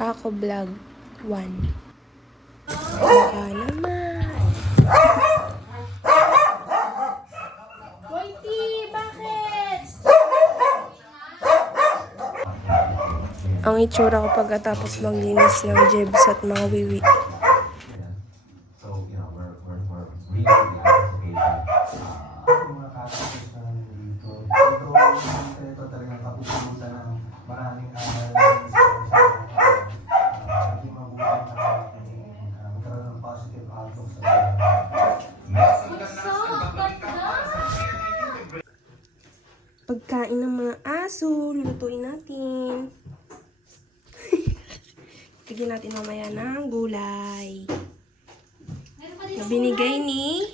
Kako Vlog 1. Baka naman. Boyti, bakit? Ang itsura ko pagkatapos maglinis ng jebs at mga wiwi. So, you know, we're really anticipating mga customers na nandito. Ito talagang kapupusan ng maraming naging mabuhay na magkaroon ng positive outlook sa Pagkain ng mga aso, lulutuin natin. Tignan natin mamaya ng gulay. Na binigay ni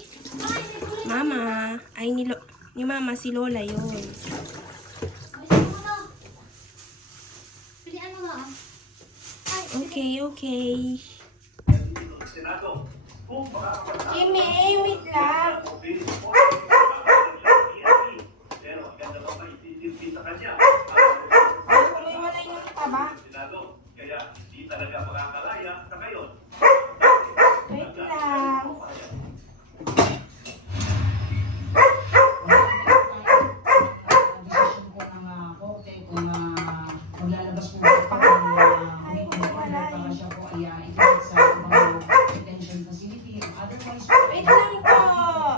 Mama. Ay, ni Mama, si Lola yun. Okay, okay. Jimmy, wait lang. Tuloy mo na yung taba. Kaya di talaga makakalaya sa ngayon. Wait lang. Kung maglalabas po para siya po ay itinag sa ibang detention facility. Otherwise, Wait lang po.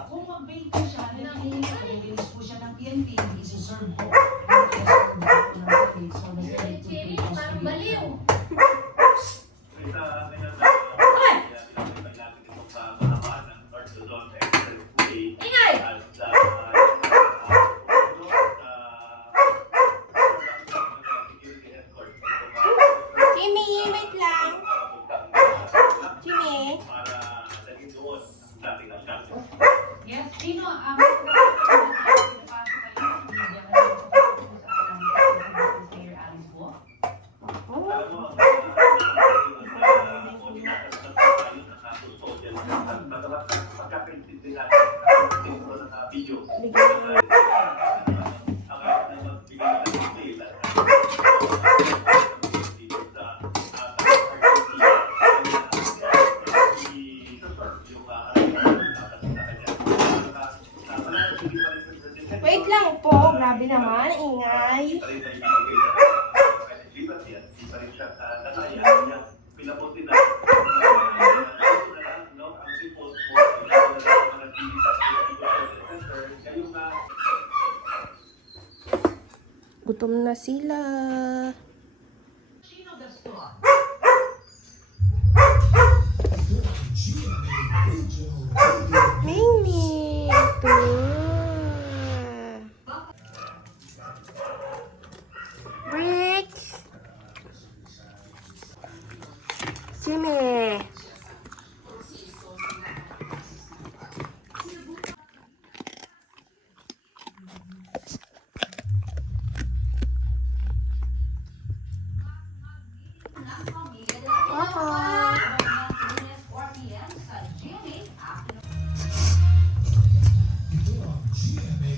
kung mag-bail po siya, nag-release po siya ng PNP, isuserve po. Parang baliw. Ingay! Jimmy, wait lang. Jimmy. Yes, sino ang Wait lang po. Grabe naman. Ingay. Gutom na sila. Mimi, ito. Brick. Simi.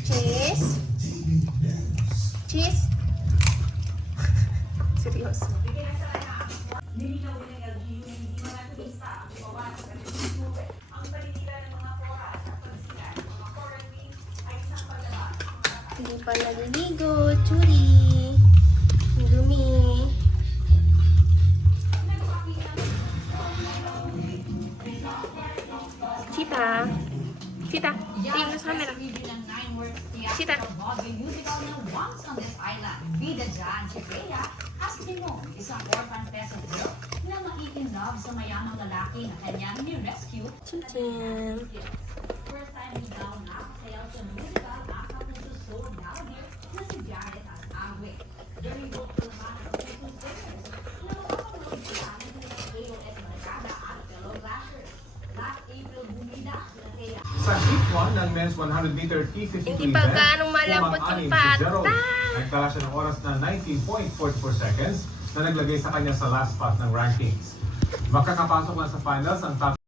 Cheese. Cheese. Seryoso. Hindi pa naliligo, Churi. Ang dumi. Chita. Chita. Tingnan sa camera. Chita. Musical na once on this island, Bida Jan Chikreya has been known isang orphan peasant girl na maiinlove sa mayamang lalaki na kanyang ni-rescue. Chinchin. First time ni daw nakasayaw sa musical Akapuso Nowadays na si Jared at Agwe. During both the naman ng two singers na makapanood sa amin ng AOS Maracada at fellow Clashers. Last April bumida sila kaya Sa Heat 1 ng men's 100-meter T52 Hindi pa gaanong malambot yung pata. Nagtala siya ng oras na 19.44 seconds na naglagay sa kanya sa last spot ng rankings. Makakapasok na sa finals ang top